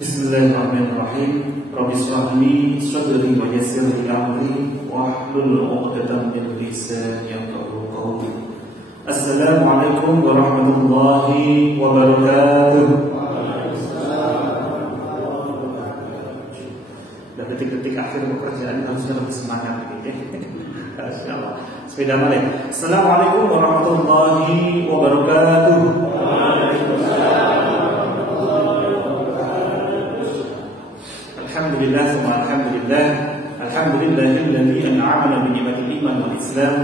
Bismillahirrahmanirrahim. Rabbi shrah li sadri wa yassir li amri wahlul 'uqdatam min lisani yafqahu qawli. Assalamualaikum warahmatullahi wabarakatuh. Dan detik-detik akhir pekerjaan harus lebih semangat gitu. Insyaallah. Sepeda balik. Assalamualaikum warahmatullahi wabarakatuh. Alhamdulillah, alhamdulillah, alhamdulillahilladzi an'amana bi ni'matil iman wal islam.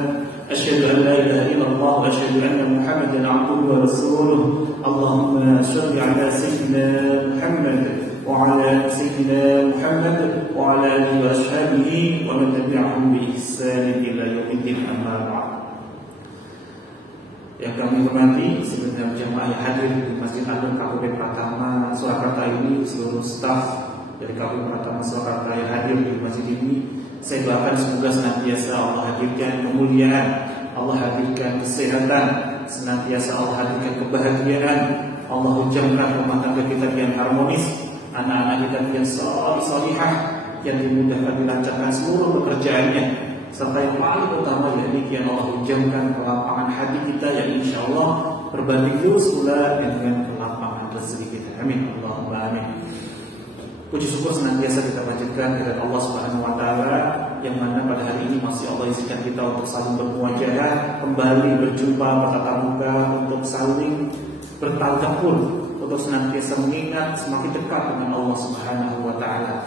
Asyhadu an la ilaha illallah wa asyhadu anna Muhammadan 'abduhu wa rasuluh. Allahumma shalli 'ala sayyidina Muhammad wa 'ala sayyidina Muhammad wa 'ala alihi wa ashabihi wa man tabi'ahum bi ihsan ila yaumiddin, amma ba'd. Yang kami hormati segenap jamaah yang hadir di Masjid Agung Kabupaten Pratama Surakarta ini, seluruh staf dari Kabupaten Pratama Surakarta yang hadir di masjid ini, saya doakan semoga senantiasa Allah hadirkan kemuliaan, Allah hadirkan kesehatan, senantiasa Allah hadirkan kebahagiaan, Allah hujamkan rumah tangga kita yang harmonis, anak-anak kita yang salihah, yang dimudahkan dilancarkan seluruh pekerjaannya, serta yang paling utama yakni yang Allah hujamkan kelapangan hati kita yang insya Allah berbanding lurus pula dengan kelapangan rezeki kita. Amin Allahumma amin. Puji syukur senantiasa kita panjatkan kepada Allah Subhanahu wa taala yang mana pada hari ini masih Allah izinkan kita untuk saling bermuajahah, kembali berjumpa bertatap muka, untuk saling bertadabur, untuk senantiasa mengingat semakin dekat dengan Allah Subhanahu wa taala.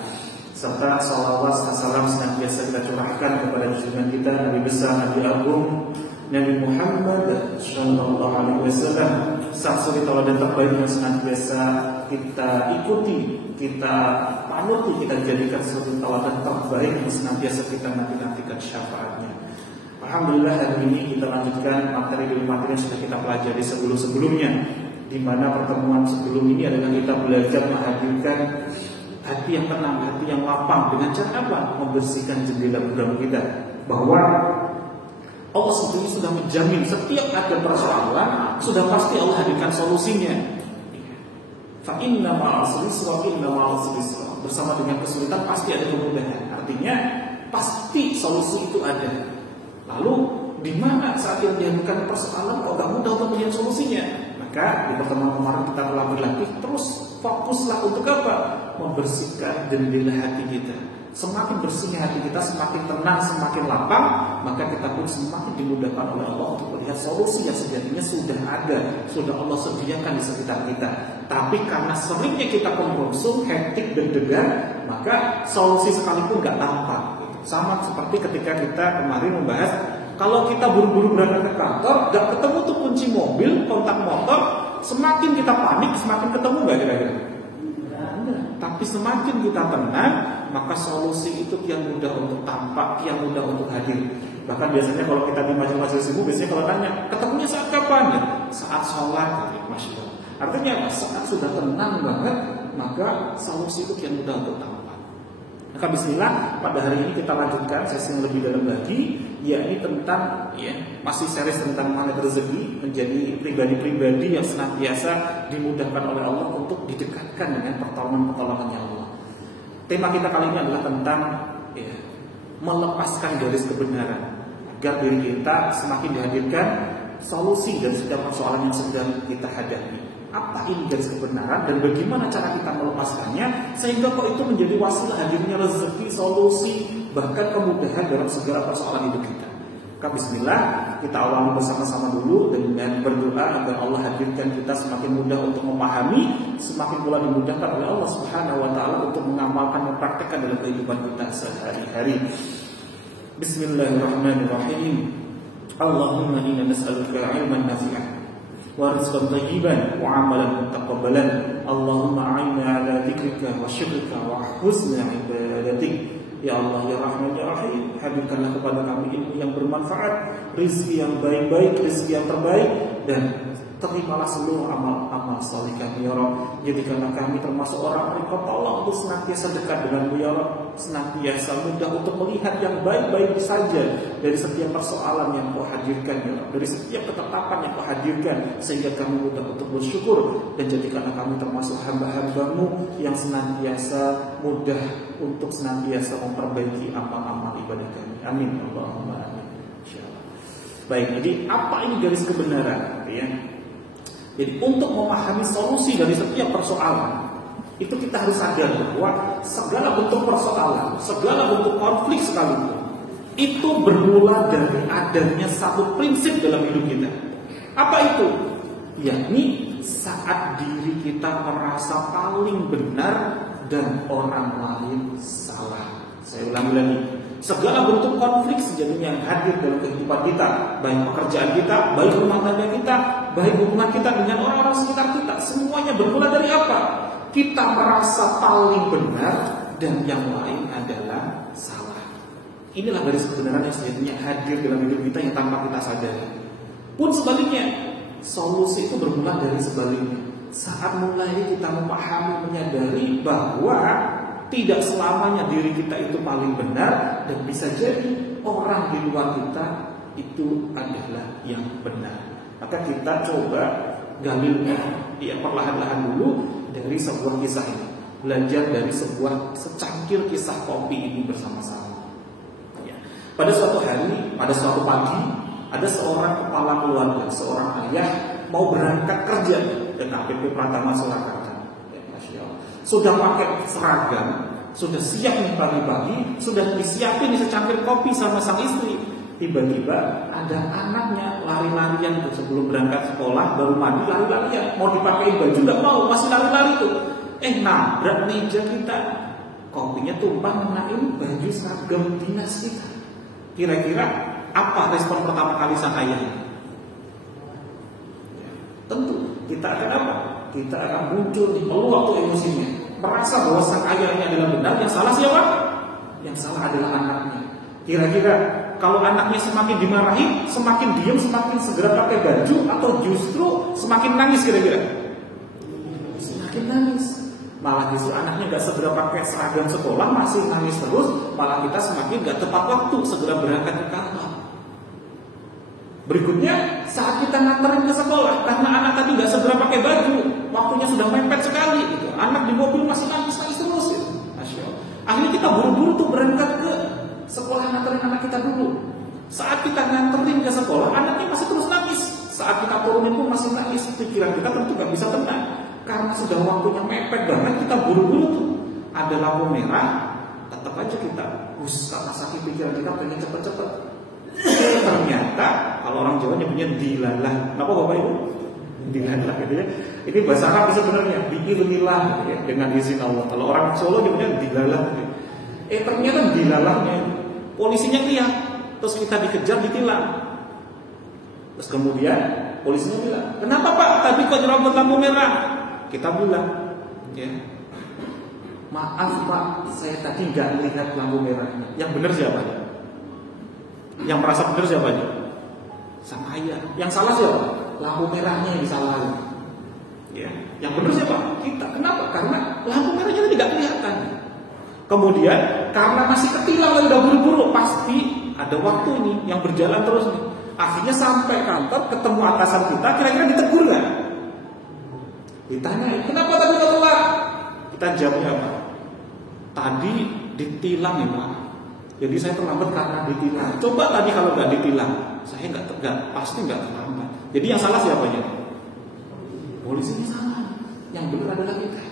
Serta salawat dan salam senantiasa kita curahkan kepada junjungan kita Nabi besar, Nabi agung, Nabi Muhammad sallallahu alaihi wasallam, sang suri tauladan terbaik yang senantiasa kita ikuti, kita panuti, kita jadikan suri tauladan terbaik yang senantiasa kita nantikan syafaatnya. Alhamdulillah, hari ini kita lanjutkan materi demi materi yang sudah kita pelajari sebelum-sebelumnya, di mana pertemuan sebelum ini adalah kita belajar menghadirkan hati yang tenang, hati yang lapang. Dengan cara apa? Membersihkan jendela geram kita, bahwa Allah sendiri sudah menjamin setiap ada persoalan sudah pasti Allah hadirkan solusinya. Fa inna ma'al usri yusra, inna ma'al usri yusra. Bersama dengan kesulitan pasti ada kemudahan. Artinya pasti solusi itu ada. Lalu di mana saat yang dihadirkan persoalan kok gak mudah untuk melihat solusinya? Maka di pertemuan kemarin kita telah berlatih, terus fokuslah untuk apa? Membersihkan jendela hati kita. Semakin bersihnya hati kita, semakin tenang, semakin lapang, maka kita pun semakin dimudahkan oleh Allah untuk melihat solusi yang sejatinya sudah ada, sudah Allah sediakan di sekitar kita. Tapi karena seringnya kita konsumsi, hektik dan deg-degan, maka solusi sekalipun gak tampak. Sama seperti ketika kita kemarin membahas, kalau kita buru-buru berangkat ke kantor, gak ketemu tuh kunci mobil, kontak motor, semakin kita panik, semakin ketemu gak kira-kira? Tapi semakin kita tenang, maka solusi itu kian mudah untuk tampak, kian mudah untuk hadir. Bahkan biasanya kalau kita di majelis ilmu, biasanya kalau tanya, ketemunya saat kapan? Ya? Saat sholat, Masya Allah. Artinya saat sudah tenang banget, maka solusi itu kian mudah untuk tampak. Maka bismillah, pada hari ini kita lanjutkan sesi yang lebih dalam lagi, yakni tentang masih series tentang magnet rezeki, menjadi pribadi-pribadi yang senantiasa dimudahkan oleh Allah untuk didekatkan dengan pertolongan-pertolongannya Allah. Tema kita kali ini adalah tentang melepaskan garis kebenaran, agar diri kita semakin dihadirkan solusi dari setiap persoalan yang sedang kita hadapi. Apa ini garis kebenaran dan bagaimana cara kita melepaskannya sehingga kok itu menjadi wasilah hadirnya rezeki, solusi, bahkan kemudahan dalam segala persoalan hidup kita. Maka bismillah, kita awali bersama-sama dulu dengan berdoa agar Allah hadirkan kita semakin mudah untuk memahami, semakin pula dimudahkan oleh Allah Subhanahu wa taala untuk mengamalkan, mempraktikkan dalam kehidupan kita sehari-hari. Bismillahirrahmanirrahim. Allahumma inna nas'aluka ilman nafi'an wa rizqan thayyiban wa 'amalan mutaqabbalan. Allahumma a'inna 'ala dzikrika wa syukrika wa husna ibadatik. Ya Allah, ya Rahman, ya Rahim, hadirkanlah kepada kami ilmu yang bermanfaat, rezeki yang baik-baik, rezeki yang terbaik, dan terimalah seluruh amal-amal saleh kami ya Rabb. Jadikanlah kami termasuk orang-orang Kau tolong untuk senantiasa dekat dengan-Mu ya Rabb, senantiasa mudah untuk melihat yang baik-baik saja dari setiap persoalan yang Kau hadirkan ya Rabb, dari setiap ketetapan yang Kau hadirkan, sehingga kami mudah untuk bersyukur. Dan jadikanlah kami termasuk hamba-hamba-Mu yang senantiasa mudah untuk senantiasa memperbaiki amal-amal ibadah kami. Amin Allahumma amin. Insyaallah. Baik, jadi apa ini garis kebenaran ya? Jadi untuk memahami solusi dari setiap persoalan, itu kita harus sadar bahwa segala bentuk persoalan, segala bentuk konflik sekalipun, itu bermula dari adanya satu prinsip dalam hidup kita. Apa itu? Yakni saat diri kita merasa paling benar dan orang lain salah. Saya ulangi lagi. Segala bentuk konflik sejatinya yang hadir dalam kehidupan kita, baik pekerjaan kita, baik rumah tangga kita, baik hubungan kita dengan orang-orang sekitar kita, semuanya bermula dari apa? Kita merasa paling benar dan yang lain adalah salah. Inilah garis kebenaran yang sejatinya hadir dalam hidup kita yang tanpa kita sadari. Pun sebaliknya, solusi itu bermula dari sebaliknya. Saat mulai kita memahami, menyadari bahwa tidak selamanya diri kita itu paling benar, dan bisa jadi orang di luar kita itu adalah yang benar. Maka kita coba gali perlahan-lahan dulu dari sebuah kisah ini, belajar dari sebuah secangkir kisah kopi ini bersama-sama ya. Pada suatu hari, pada suatu pagi, ada seorang kepala keluarga, seorang ayah mau berangkat kerja ke KPP Pratama Surakarta. Sudah pakai seragam, sudah siap nih pagi-pagi, sudah disiapin secangkir kopi sama sang istri. Tiba-tiba ada anaknya lari-larian tuh sebelum berangkat sekolah, baru mandi lari-larian, mau dipakai baju nggak mau, masih lari-lari tuh. Nabrak meja kita, kopinya tumpah ngenain baju seragam dinas kita. Kira-kira apa respon pertama kali sang ayah? Tentu kita akan apa? Kita akan muncul di meluap tuh emosinya, merasa bahwa sang ayah ini adalah benar, yang salah siapa? Yang salah adalah anaknya. Kira-kira kalau anaknya semakin dimarahi, semakin diam, semakin segera pakai baju, atau justru semakin nangis kira-kira? Semakin nangis. Malah justru anaknya gak segera pakai seragam sekolah, masih nangis terus, malah kita semakin gak tepat waktu segera berangkat ke kantor. Berikutnya, saat kita nganterin ke sekolah, karena anak tadi gak segera pakai baju, waktunya sudah mepet sekali gitu. Anak di mobil masih nangis-nangis terus gitu. Masya Allah. Akhirnya kita buru-buru tuh berangkat ke sekolah, nganterin anak kita dulu. Saat kita nganterin ke sekolah, anaknya masih terus nangis. Saat kita turunin pun masih nangis. Pikiran kita tentu gak bisa tenang, karena sudah waktunya mepet banget. Kita buru-buru tuh, ada lampu merah, tetap aja kita karena sakit pikiran kita pengen cepet-cepet. Ternyata kalau orang Jawa nyebutnya dilalah. Kenapa Bapak Ibu? Dilalah gitu ya. Ini bahasa Arab sebenarnya, biiznillah ya, dengan izin Allah. Kalau orang Solo nyebutnya dilalah gitu. Ternyata dilalahnya polisinya lihat, terus kita dikejar, ditilang. Terus kemudian polisinya bilang, "Kenapa Pak? Tadi kok nyerobot lampu merah?" Kita bilang, ya, "Maaf Pak, saya tadi nggak melihat lampu merahnya." Yang benar siapa? Yang merasa benar siapa? Sang ayah. Yang salah siapa? Lampu merahnya yang disalahin. Ya, yang benar siapa? Kita. Kenapa? Karena lampu merahnya tadi nggak kelihatan. Kemudian karena masih ketilang dan udah buru-buru, pasti ada waktu nih yang berjalan terus nih. Akhirnya sampai kantor, ketemu atasan kita, kira-kira ditegur nggak? Ditanya, "Kenapa tadi kau telat?" Kita jawabnya apa? "Tadi ditilang ya Pak. Jadi saya terlambat karena ditilang." Coba tadi kalau nggak ditilang, saya pasti nggak terlambat. Jadi yang salah siapanya? Polisinya salah. Yang benar adalah kita.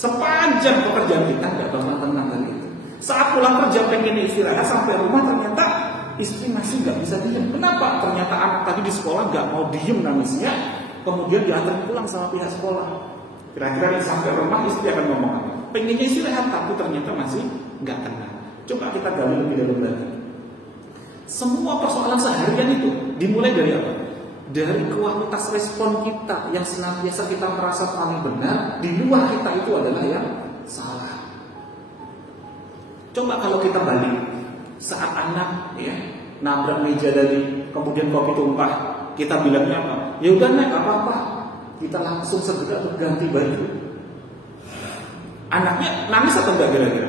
Sepanjang pekerjaan kita nggak bakal tenang kali itu. Saat pulang kerja pengen istirahat, sampai rumah ternyata istri masih nggak bisa diam. Kenapa? Ternyata anak tadi di sekolah nggak mau diem nangisnya, kemudian diantar pulang sama pihak sekolah. Kira-kira sampai rumah istri akan ngomong apa? Pengennya istirahat, tapi ternyata masih nggak tenang. Coba kita gali lebih dalam lagi. Semua persoalan seharian itu dimulai dari apa? Dari kualitas respon kita yang senantiasa kita merasa paling benar, di luar kita itu adalah yang salah. Coba kalau kita balik, saat anak ya nabrak meja dari, kemudian kopi tumpah, kita bilangnya apa? Ya udah Nek, apa-apa. Kita langsung segera ganti baju. Anaknya nangis atau enggak kira-kira?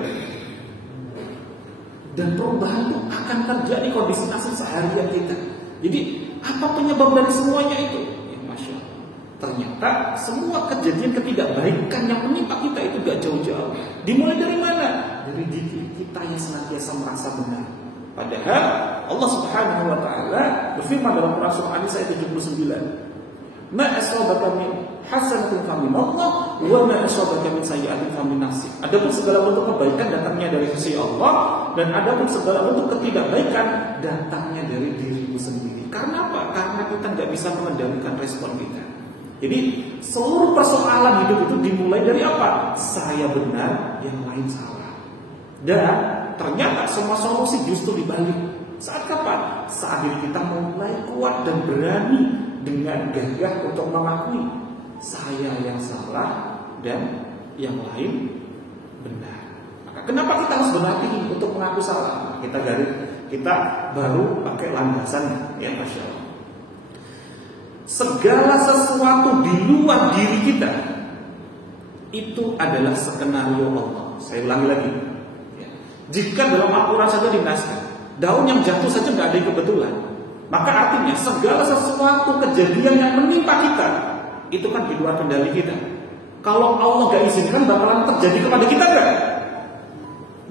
Dan perubahan itu akan terjadi kondisi seharian kita. Jadi apa penyebab dari semuanya itu? Ya, Masya Allah. Ternyata semua kejadian ketidakbaikan yang menimpa kita itu gak jauh-jauh. Dimulai dari mana? Dari diri kita yang senantiasa merasa benar. Padahal Allah Subhanahu wa taala berfirman dalam Quran surah An-Nisa ayat 79. Ma asabaka min hasanatin famin Allah wa ma asabaka min sayyi'atin famin nafsik. Adapun segala bentuk kebaikan datangnya dari sisi Allah, dan adapun segala bentuk ketidakbaikan datangnya dari dirimu sendiri. Karena apa? Karena kita nggak bisa mengendalikan respon kita. Jadi seluruh persoalan hidup itu dimulai dari apa? Saya benar, yang lain salah. Dan ternyata semua solusi justru dibalik. Saat kapan? Saat diri kita mulai kuat dan berani dengan gagah untuk mengakui saya yang salah dan yang lain benar. Maka kenapa kita harus berlatih untuk mengaku salah? Kita baru pakai landasan, ya Masya Allah. Segala sesuatu di luar diri kita itu adalah skenario Allah. Saya ulangi lagi. Jika dalam Al-Quran saja dinaskan, daun yang jatuh saja nggak ada yang kebetulan. Maka artinya segala sesuatu kejadian yang menimpa kita itu kan di luar kendali kita. Kalau Allah gak izinkan bakalan terjadi kepada kita gak?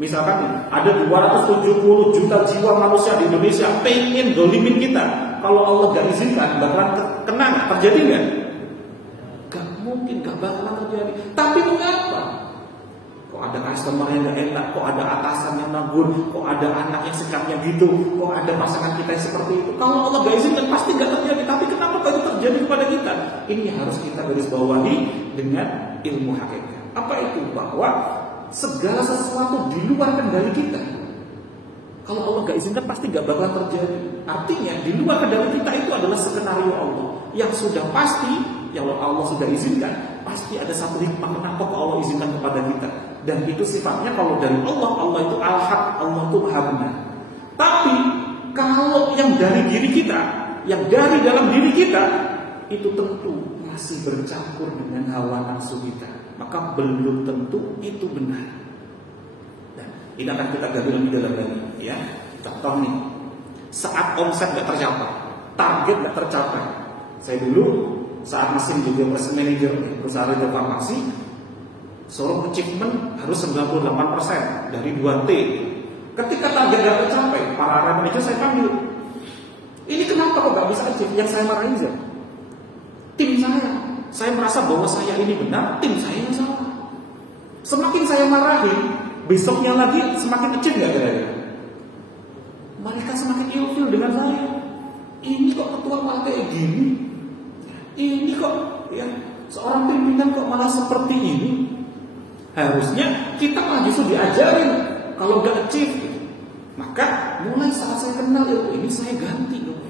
Misalkan ada 270 juta jiwa manusia di Indonesia pengen dolimin kita. Kalau Allah gak izinkan bakalan kena gak? Terjadi gak? Gak mungkin, gak bakalan terjadi. Tapi mengapa? Kok ada customer yang gak enak, kok ada atasan yang nabur, kok ada anak yang sikapnya gitu, kok ada pasangan kita yang seperti itu. Kalau Allah gak izinkan pasti gak terjadi. Tapi kenapa kalau itu terjadi kepada kita? Ini harus kita garis bawahi dengan ilmu hakikat. Apa itu? Bahwa segala sesuatu di luar kendali kita. Kalau Allah gak izinkan pasti gak bakalan terjadi. Artinya di luar kendali kita itu adalah skenario Allah yang sudah pasti. Ya Allah sudah izinkan, pasti ada satu hikmah kenapa kok Allah izinkan kepada kita. Dan itu sifatnya kalau dari Allah itu al-haq, Allah itu maha benar. Tapi kalau yang dari diri kita, yang dari dalam diri kita, itu tentu masih bercampur dengan hawa nafsu kita, maka belum tentu itu benar. Dan ini akan kita gali lebih dalam lagi, ya. Contoh nih, saat omset gak tercapai, target gak tercapai. Saya dulu saat masih menjadi operation manager perusahaan retail farmasi, suruh achievement harus 98% dari 2T. Ketika target gak tercapai, para manajer saya panggil. Ini kenapa kok gak bisa achieve? Yang saya marahin siapa? Tim saya. Saya merasa bahwa saya ini benar, tim saya yang salah. Semakin saya marahin, besoknya lagi semakin achieve gak kira-kira? Mereka semakin ilfil dengan saya. Ini kok ketua malah kayak gini? Ini kok ya seorang pimpinan kok malah seperti ini? Harusnya kita malah justru diajarin kalau gak achieve gitu. Maka mulai saat saya kenal ilmu ini saya ganti dong.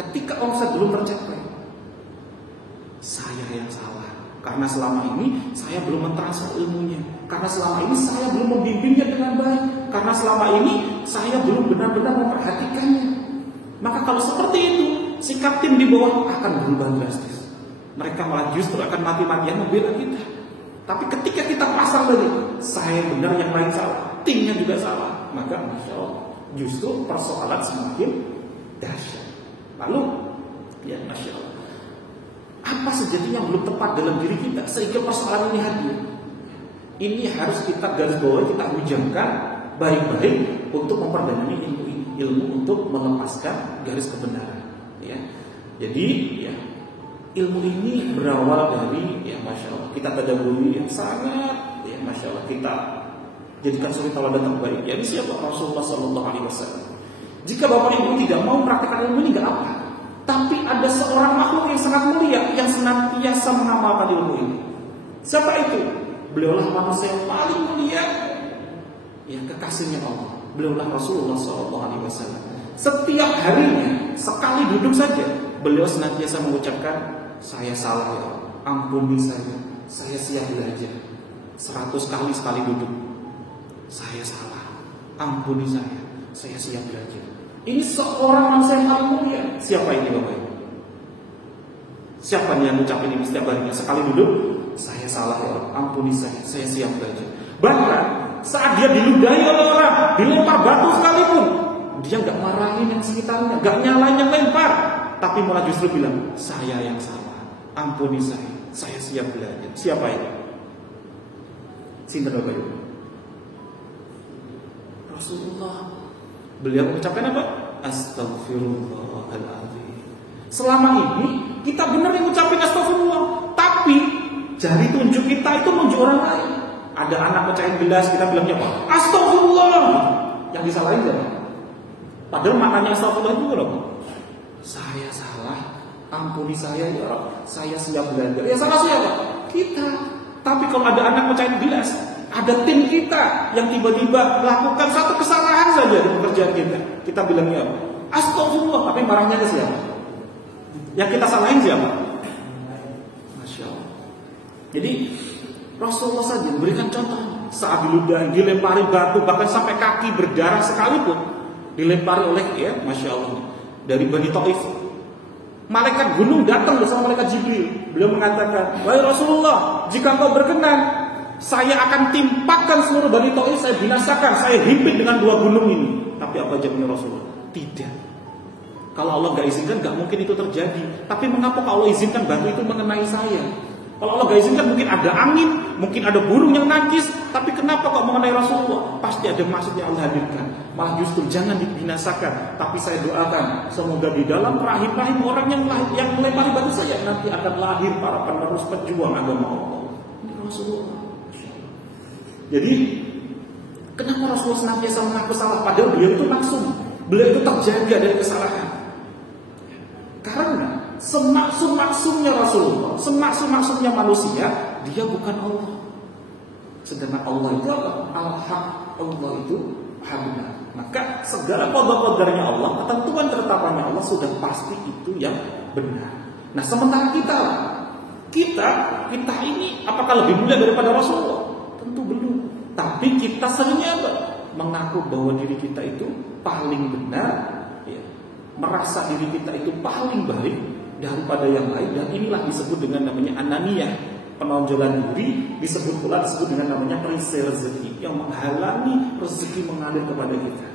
Ketika omset belum tercapai, saya yang salah. Karena selama ini saya belum mentransfer ilmunya. Karena selama ini saya belum membimbingnya dengan baik. Karena selama ini saya belum benar-benar memperhatikannya. Maka kalau seperti itu, sikap tim di bawah akan berubah drastis. Mereka malah justru akan mati-matian membela kita. Tapi ketika kita pasang tadi, saya benar yang lain salah, timnya juga salah, maka Masya Allah, justru persoalan semakin dahsyat. Lalu, ya Masya Allah, apa sejatinya belum tepat dalam diri kita sehingga persoalan ini hadir? Ini harus kita garis bawahi, kita hujamkan baik-baik untuk memperdalami ilmu untuk melepaskan garis kebenaran. Ya. Jadi ya, ilmu ini berawal dari ya Masya Allah kita tadabburi yang sangat ya Masya Allah kita jadikan suri tauladan terbaik. Ya siapa Rasulullah SAW. Jika bapak ibu tidak mau praktekkan ilmu ini nggak apa, tapi ada seorang makhluk yang sangat mulia yang senantiasa mengamalkan ilmu ini. Siapa itu? Beliaulah manusia yang paling mulia, ya kekasihnya Allah. Beliaulah Rasulullah SAW. Setiap harinya sekali duduk saja beliau senantiasa mengucapkan saya salah ya Allah, ampuni saya siap belajar. 100 kali sekali duduk, saya salah, ampuni saya siap belajar. Ini seorang manusia yang paling mulia. Siapa ini Bapak Ibu? Siapa nih yang ngucapin ini setiap harinya? Sekali duduk, saya salah ya Allah, ampuni saya siap belajar. Bahkan saat dia diludahi oleh orang, dilempar batu sekalipun, dia nggak marahin yang sekitarnya, nggak nyalain yang lempar, tapi malah justru bilang, saya yang salah, ampuni saya siap belajar. Siapa itu? Sinten Bapak Ibu? Rasulullah. Beliau mengucapkan apa? Astaghfirullahaladzim. Selama ini kita benar mengucapkan astagfirullah, tapi jari tunjuk kita itu nunjuk orang lain. Ada anak pecahin gelas, kita bilangnya apa? Astagfirullah. Yang disalahin siapa? Padahal maknanya astagfirullah itu apa? Saya salah, ampuni saya ya Allah, saya siap belajar. Ya salah siapa? Kita. Tapi kalau ada anak pecahin gelas, ada tim kita yang tiba-tiba melakukan satu kesalahan saja di pekerjaan kita bilangnya apa? Astagfirullah. Tapi marahnya ke siapa? Yang kita salahin siapa? Masya Allah. Jadi Rasulullah saja memberikan contoh. Saat diludahi, dilempari batu, bahkan sampai kaki berdarah sekalipun, dilempari oleh Masya Allah, dari Bani Taif. Malaikat gunung datang bersama malaikat Jibril. Beliau mengatakan, wahai Rasulullah, jika engkau berkenan, saya akan timpakan seluruh Bani Taif, saya binasakan, saya himpit dengan 2 gunung ini. Tapi apa jawabnya Rasulullah? Tidak. Kalau Allah gak izinkan, gak mungkin itu terjadi. Tapi mengapa kalau Allah izinkan batu itu mengenai saya? Kalau Allah gak izinkan, mungkin ada angin, mungkin ada burung yang najis. Tapi kenapa kok mengenai Rasulullah? Pasti ada maksud yang Allah hadirkan. Malah justru jangan dibinasakan. Tapi saya doakan, semoga di dalam rahim-rahim orang yang melempari batu saya, nanti akan lahir para penerus pejuang agama Allah. Ini Rasulullah. Jadi kenapa Rasulullah senantiasa mengaku salah? Padahal beliau itu maksum, beliau itu terjaga dari kesalahan. Karena semaksum-maksumnya Rasulullah, semaksum-maksumnya manusia, dia bukan Allah. Sedangkan Allah itu apa? Al-Haq, Allah itu benar. Maka segala qada-qadarnya Allah, ketentuan ketetapannya Allah sudah pasti itu yang benar. Nah, sementara kita ini apakah lebih mulia daripada Rasulullah? Tentu belum. Tapi kita seringnya apa? Mengaku bahwa diri kita itu paling benar, merasa diri kita itu paling baik daripada yang lain, dan inilah disebut dengan namanya ananiyah, penonjolan diri, disebut dengan namanya perisai rezeki yang menghalangi rezeki mengalir kepada kita.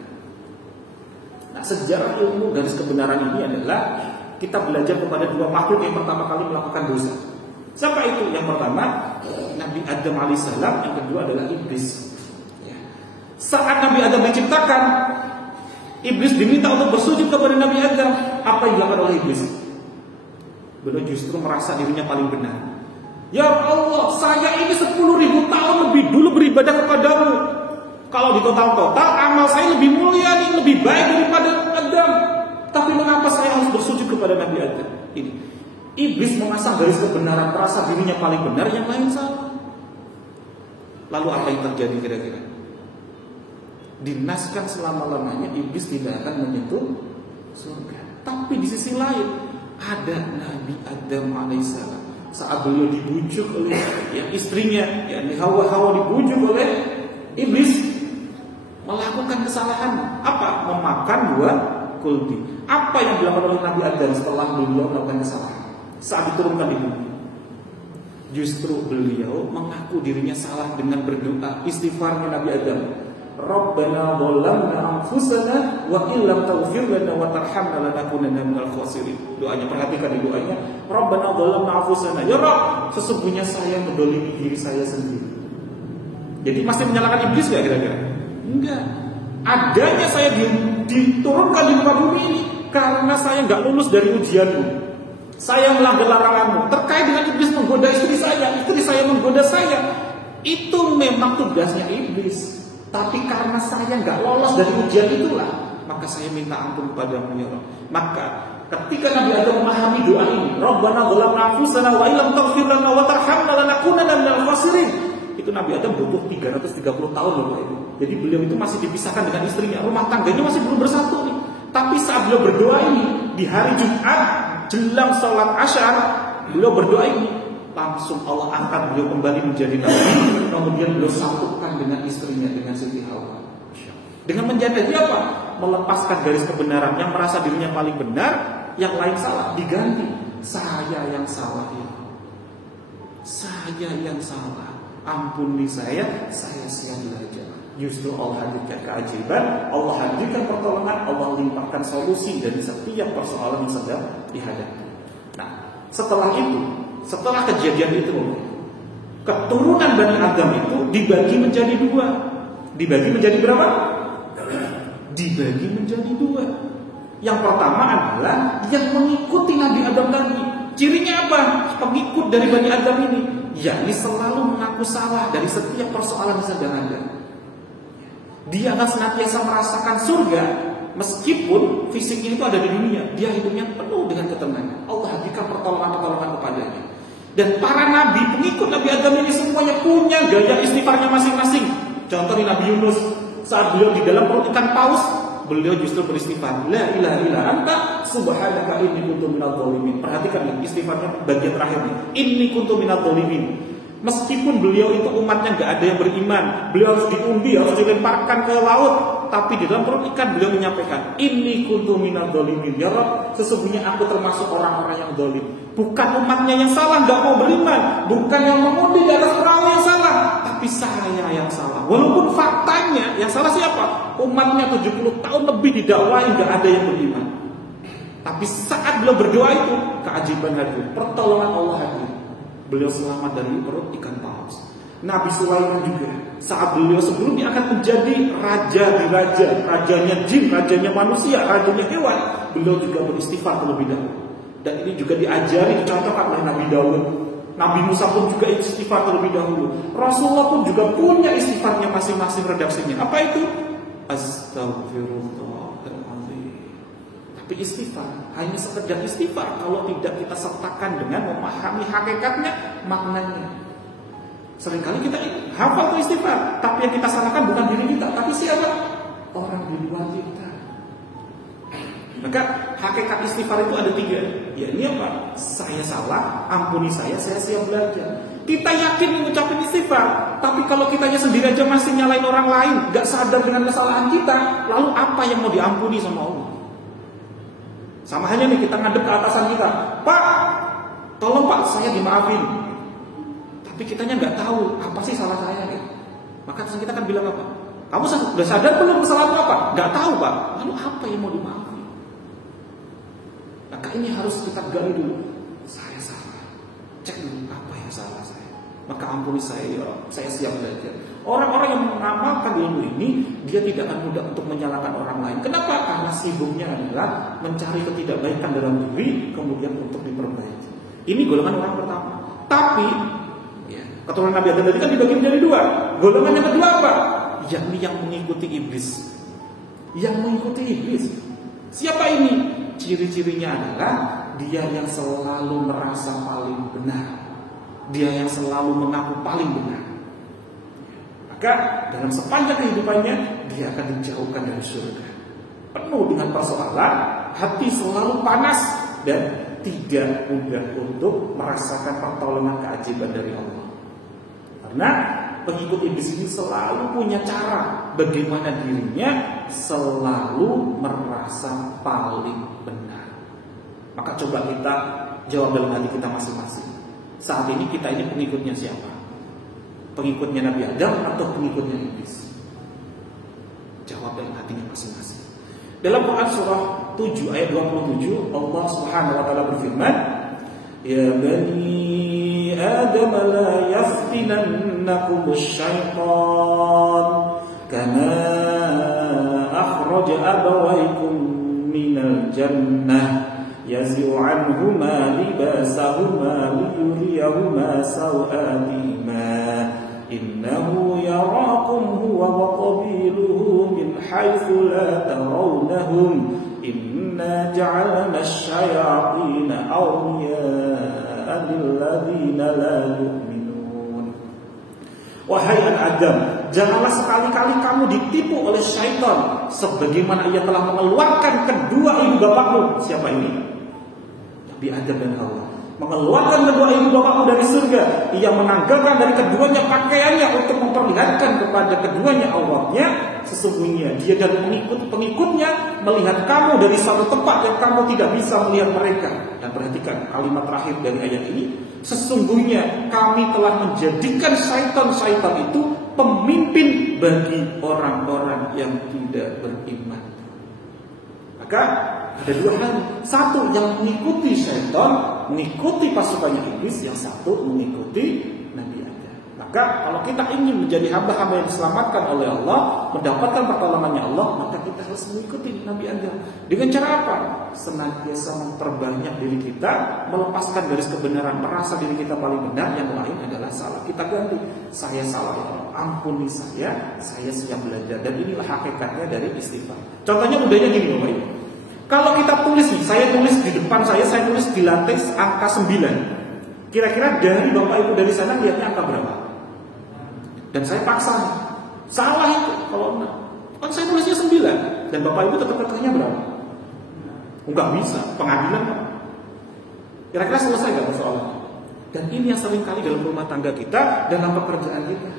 Nah, sejarah ilmu garis kebenaran ini adalah kita belajar kepada 2 makhluk yang pertama kali melakukan dosa. Siapa itu? Yang pertama Nabi Adam alaihissalam, yang kedua adalah iblis. Saat Nabi Adam diciptakan, iblis diminta untuk bersujud kepada Nabi Adam. Apa yang dilakukan oleh iblis? Beliau justru merasa dirinya paling benar. Ya Allah, saya ini 10.000 tahun lebih dulu beribadah kepadamu. Kalau di total amal saya lebih mulia nih, lebih baik daripada Adam. Tapi mengapa saya harus bersujud kepada Nabi Adam? Ini iblis memasang garis kebenaran, merasa dirinya paling benar, yang lain salah. Lalu apa yang terjadi kira-kira? Dinaskan selama-lamanya iblis tidak akan menyentuh surga. Tapi di sisi lain ada Nabi Adam alaihissalam. Saat beliau dibujuk oleh istrinya, Hawa dibujuk oleh iblis melakukan kesalahan. Apa? Memakan buah kuldi. Apa yang dilakukan oleh Nabi Adam setelah beliau melakukan kesalahan? Saat diturunkan di bumi, justru beliau mengaku dirinya salah dengan berdoa istighfarnya Nabi Adam. Rabbana zalamna anfusana wa illam taghfir lana wa tarhamna lanakunanna minal khasirin. Doanya, perhatikan di doanya. Rabbana zalamna anfusana. Ya Rabb, sesungguhnya saya mendolimi diri saya sendiri. Jadi masih menyalahkan iblis enggak kira-kira? Enggak. Adanya saya diturunkan di muka bumi ini karena saya enggak lulus dari ujianmu. Saya melanggar laranganmu. Terkait dengan iblis menggoda istri saya menggoda saya. Itu memang tugasnya iblis. Tapi karena saya nggak lolos dari ujian itulah, maka saya minta ampun padamu ya Allah. Maka ketika Nabi Adam memahami doa ini, Rabbana zalamna anfusana wa illam taghfir lana wa tarhamna lanakunanna minal khasirin, itu Nabi Adam butuh 330 tahun loh. Jadi beliau itu masih dipisahkan dengan istrinya, rumah tangganya masih belum bersatu nih. Tapi saat beliau berdoa ini di hari Jumat jelang sholat Asyar, beliau berdoa ini, langsung Allah angkat beliau kembali menjadi nabi. Kemudian beliau satukan dengan istrinya, dengan Siti Hawa. Dengan menjadi apa? Melepaskan garis kebenaran, yang merasa dirinya paling benar, yang lain salah, diganti. Saya yang salah ya. Saya yang salah. Ampuni saya siap belajar. Justru Allah hadirkan keajaiban, Allah hadirkan pertolongan, Allah limpahkan solusi dari setiap persoalan yang sedang dihadapi. Nah, setelah kejadian itu, keturunan Bani Adam itu dibagi menjadi dua. Dibagi menjadi berapa? Dibagi menjadi dua. Yang pertama adalah yang mengikuti Nabi Adam tadi. Cirinya apa? Pengikut dari Bani Adam ini, yakni selalu mengaku salah dari setiap persoalan yang sedang ada. Dia akan senantiasa merasakan surga meskipun fisiknya itu ada di dunia. Dia hidupnya penuh dengan ketenangan. Allah hadirkan pertolongan-pertolongan kepadanya. Dan para nabi, pengikut Nabi Adam ini semuanya punya gaya istighfarnya masing-masing. Contohnya Nabi Yunus, saat beliau di dalam perut ikan paus, beliau justru beristighfar, la ilaha illa anta subhanaka inni kuntu minadz dzalimin. Perhatikan istighfarnya bagian terakhirnya, inni kuntu minadz dzalimin. Meskipun beliau itu umatnya gak ada yang beriman, beliau harus diundi, harus dilemparkan ke laut, tapi di dalam perut ikan beliau menyampaikan, inni kuntu minadz dzalimin. Ya Rabb, sesungguhnya aku termasuk orang-orang yang zalim. Bukan umatnya yang salah, gak mau beriman, bukan yang mengundi di atas perahu yang salah, tapi saya yang salah. Walaupun faktanya yang salah siapa? Umatnya 70 tahun lebih didakwahi gak ada yang beriman. Tapi saat beliau berdoa itu, keajaiban hadir, pertolongan Allah hadir. Beliau selamat dari perut ikan paus. Nabi Sulaiman juga, saat beliau sebelumnya akan menjadi raja di raja, rajanya jin, rajanya manusia, rajanya hewan, beliau juga beristighfar terlebih dahulu. Dan ini juga diajari, dicontohkan oleh Nabi Daud. Nabi Musa pun juga istighfar terlebih dahulu. Rasulullah pun juga punya istighfarnya masing-masing redaksinya. Apa itu? Astagfirullahaladzim. Tapi istighfar hanya sekedar istighfar kalau tidak kita sertakan dengan memahami hakikatnya, maknanya. Seringkali kita hafal tuh istighfar, tapi yang kita salahkan bukan diri kita, tapi siapa? Orang di luar kita. Maka hakikat istighfar itu ada 3. Ya ini apa? Saya salah, ampuni saya siap belajar. Kita yakin mengucapkan istighfar, tapi kalau kitanya sendiri aja masih nyalain orang lain, gak sadar dengan kesalahan kita, lalu apa yang mau diampuni sama Allah? Sama halnya nih, kita ngadep ke atasan kita, Pak, tolong Pak, saya dimaafin. Tapi kitanya nggak tahu apa sih salah saya gitu. Maka atasan kita kan bilang apa? Kamu sudah sadar belum kesalahanmu apa? Nggak tahu Pak. Lalu apa yang mau dimaafin? Maka ini harus kita gali dulu. Saya salah. Cek dulu apa yang salah saya. Maka ampuni saya ya Allah. Saya siap belajar. Orang-orang yang mengamalkan ilmu ini, dia tidak akan mudah untuk menyalahkan orang lain. Kenapa? Karena sibuknya adalah mencari ketidakbaikan dalam diri, kemudian untuk diperbaiki. Ini golongan orang pertama. Tapi keturunan Nabi Adam tadi kan dibagi menjadi 2. Golongan yang kedua apa? Yakni yang mengikuti iblis. Yang mengikuti iblis. Siapa ini? Ciri-cirinya adalah dia yang selalu merasa paling benar. Dia yang selalu mengaku paling benar. Maka dalam sepanjang kehidupannya dia akan dijauhkan dari surga. Penuh dengan persoalan, hati selalu panas dan tidak mudah untuk merasakan pertolongan keajaiban dari Allah. Karena pengikut iblis ini selalu punya cara bagaimana dirinya selalu merasa paling benar. Maka coba kita jawab dalam hati kita masing-masing. Saat ini kita ini pengikutnya siapa? Pengikutnya Nabi Adam atau pengikutnya iblis? Jawab dalam hatinya masing-masing. Dalam Quran surah 7 ayat 27 Allah Subhanahu wa taala berfirman, "Ya bani Adam la yaftinannakum asy-syaitan kama akhraja abawaykum minal jannah yazi'u 'anhuma libasahuma liyuriyahuma sawatihima innahu yarakum huwa wa qabiluhu min haitsu la tarawnahum inna ja'alna asy-syayatina awliya'a lilladzina la yu'minun." Wahai anak Adam, janganlah sekali-kali kamu ditipu oleh syaitan sebagaimana ia telah mengeluarkan kedua ibu bapakmu. Siapa ini? Nabi Adam dan Hawa. mengeluarkan kedua ibu bapakmu dari surga, ia menanggalkan dari keduanya pakaiannya untuk memperlihatkan kepada keduanya auratnya, sesungguhnya dia dan pengikutnya melihat kamu dari satu tempat yang kamu tidak bisa melihat mereka. Dan perhatikan kalimat terakhir dari ayat ini, sesungguhnya kami telah menjadikan syaitan-syaitan itu pemimpin bagi orang-orang yang tidak beriman. Maka ada dua hal. Satu yang mengikuti syaitan, mengikuti pasukannya iblis. Yang satu mengikuti Nabi Adam. Maka kalau kita ingin menjadi hamba-hamba yang diselamatkan oleh Allah, mendapatkan pertolongannya Allah, maka kita harus mengikuti Nabi Adam. Dengan cara apa? Senantiasa memperbanyak diri kita, melepaskan garis kebenaran, merasa diri kita paling benar, yang lain adalah salah. Kita ganti, saya salah ya Allah, ampuni saya siap belajar. Dan inilah hakikatnya dari istighfar. Contohnya mudahnya gini Bapak Ibu. Kalau kita tulis nih, saya tulis di depan saya tulis di lantai angka 9. Kira-kira dari Bapak Ibu dari sana lihatnya angka berapa? Dan saya paksa, salah itu kalau enggak. Kan saya tulisnya 9 dan Bapak Ibu tetap katanya berapa? Enggak bisa, pengadilan Pak. Kira-kira selesai enggak persoalannya? Dan ini yang sering kali dalam rumah tangga kita, dalam pekerjaan kita.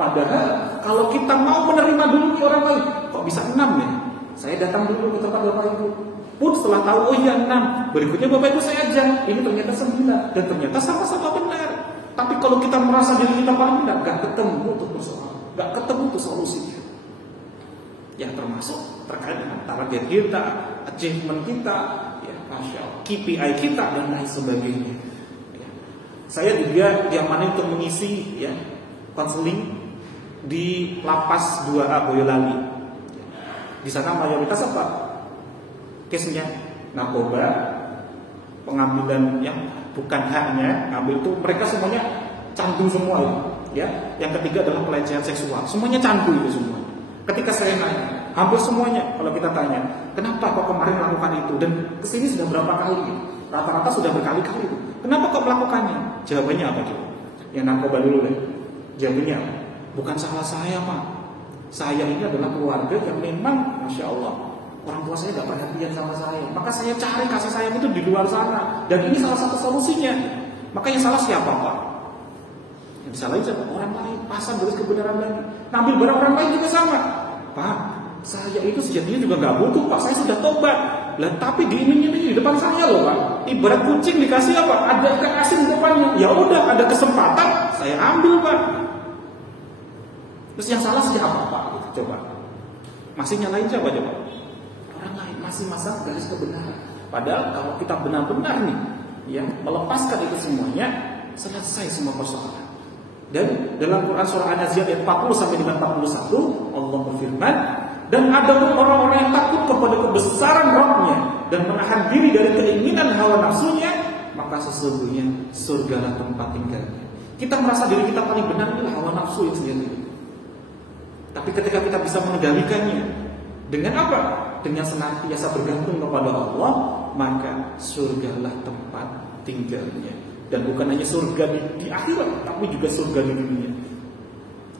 Padahal kalau kita mau menerima dulu orang lain, kok bisa 6 ya? Saya datang dulu ke tempat Bapak Ibu. Pun setelah tahu, oh iya 6. Berikutnya Bapak Ibu saya ajak. Ini ternyata 9. Dan ternyata sama-sama benar. Tapi kalau kita merasa diri kita paling benar, gak ketemu untuk persoalan. Gak ketemu untuk solusinya. Yang termasuk terkait dengan target kita, achievement kita, ya, Masya Allah, KPI kita, dan lain sebagainya. Ya. Saya juga diamani untuk mengisi ya, konseling di Lapas 2A Boyolali. Di sana mayoritas apa? Case-nya narkoba, pengambilan yang bukan haknya, ngambil itu mereka semuanya candu semua itu, ya. Yang ketiga adalah pelecehan seksual, semuanya candu itu semua. Ketika saya nanya, hampir semuanya kalau kita tanya, kenapa kok kemarin melakukan itu dan kesini sudah berapa kali? Rata-rata sudah berkali-kali itu. Kenapa kok melakukannya? Jawabannya apa tuh? Yang narkoba dulu deh. Jawabannya, bukan salah saya Pak. Saya ini adalah keluarga yang memang, Masya Allah, orang tua saya gak perhatian sama saya. Maka saya cari kasih sayang itu di luar sana. Dan ini salah satu solusinya. Maka yang salah siapa Pak? Yang disalahin siapa? Orang lain. Pasang garis kebenaran lagi. Ngambil barang orang lain juga sama. Pak, saya itu sejatinya juga gak butuh Pak. Saya sudah tobat. Lah tapi diiming-iming di depan saya loh Pak. Ibarat kucing dikasih apa? Ada ikan asin di depannya. Ya udah, ada kesempatan, saya ambil Pak. Terus yang salah siapa Pak? Coba. Masih nyalain siapa coba? Orang lain masih masang garis kebenaran. Padahal kalau kita benar-benar nih, ya, melepaskan itu semuanya, selesai semua persoalan. Dan dalam Quran surah An-Nazi'at ayat 40 sampai dengan 41, Allah berfirman, dan ada pun orang-orang yang takut kepada kebesaran Rabb-Nya dan menahan diri dari keinginan hawa nafsunya, maka sesungguhnya surgalah tempat tinggalnya. Kita merasa diri kita paling benar, inilah hawa nafsu yang sejati. Tapi ketika kita bisa mengendalikannya dengan apa? Dengan senantiasa bergantung kepada Allah, maka surgalah tempat tinggalnya. Dan bukan hanya surga di akhirat, tapi juga surga di dunia.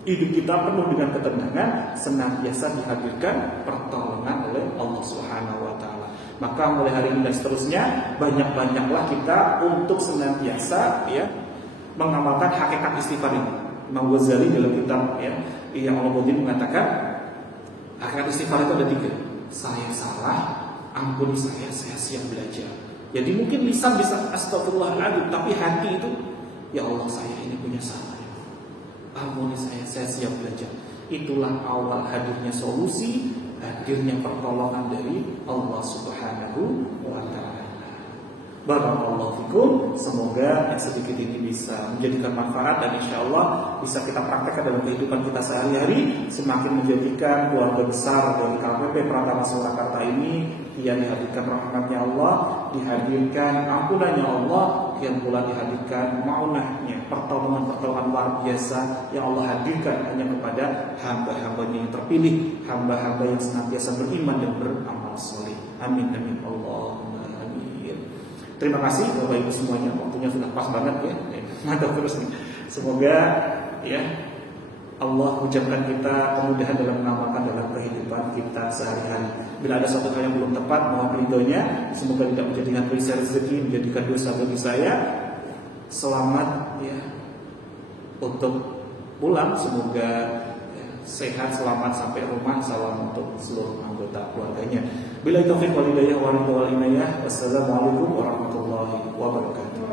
Hidup kita penuh dengan ketenangan, senantiasa dihadirkan pertolongan oleh Allah Subhanahu wa taala. Maka mulai hari ini dan seterusnya, banyak-banyaklah kita untuk senantiasa ya mengamalkan hakikat istighfar ini. Imam Ghazali dalam kitab ya, yang Ulumuddin mengatakan hakikat istighfar itu ada 3. Saya salah, ampuni saya siap belajar. Jadi mungkin lisan bisa astagfirullahaladzim, tapi hati itu ya Allah saya ini punya salah. Ampuni saya siap belajar. Itulah awal hadirnya solusi, hadirnya pertolongan dari Allah Subhanahu wa taala. Barakallahu fikum. Semoga yang sedikit ini bisa menjadikan manfaat dan insya Allah bisa kita praktekkan dalam kehidupan kita sehari-hari, semakin menjadikan keluarga besar dari KPP Pratama Surakarta ini yang dihadirkan rahmatnya Allah, dihadirkan ampunannya Allah, yang pula dihadirkan maunahnya, pertolongan-pertolongan luar biasa yang Allah hadirkan hanya kepada hamba-hambanya yang terpilih, hamba-hamba yang senantiasa beriman dan beramal soleh. Amin amin Allahumma. Terima kasih Bapak Ibu semuanya, waktunya sudah pas banget ya. Mantap terus nih. Semoga ya Allah ucapkan kita kemudahan dalam mengamalkan dalam kehidupan kita sehari-hari. Bila ada suatu hal yang belum tepat, mohon ridhonya, semoga tidak menjadikan perisai rezeki, menjadikan dosa bagi saya. Selamat ya untuk pulang, semoga ya, sehat, selamat sampai rumah. Salam untuk seluruh anggota keluarganya. Bila taufiq wal hidayah wal inayah. Wassalamualaikum warahmatullahi wabarakatuh.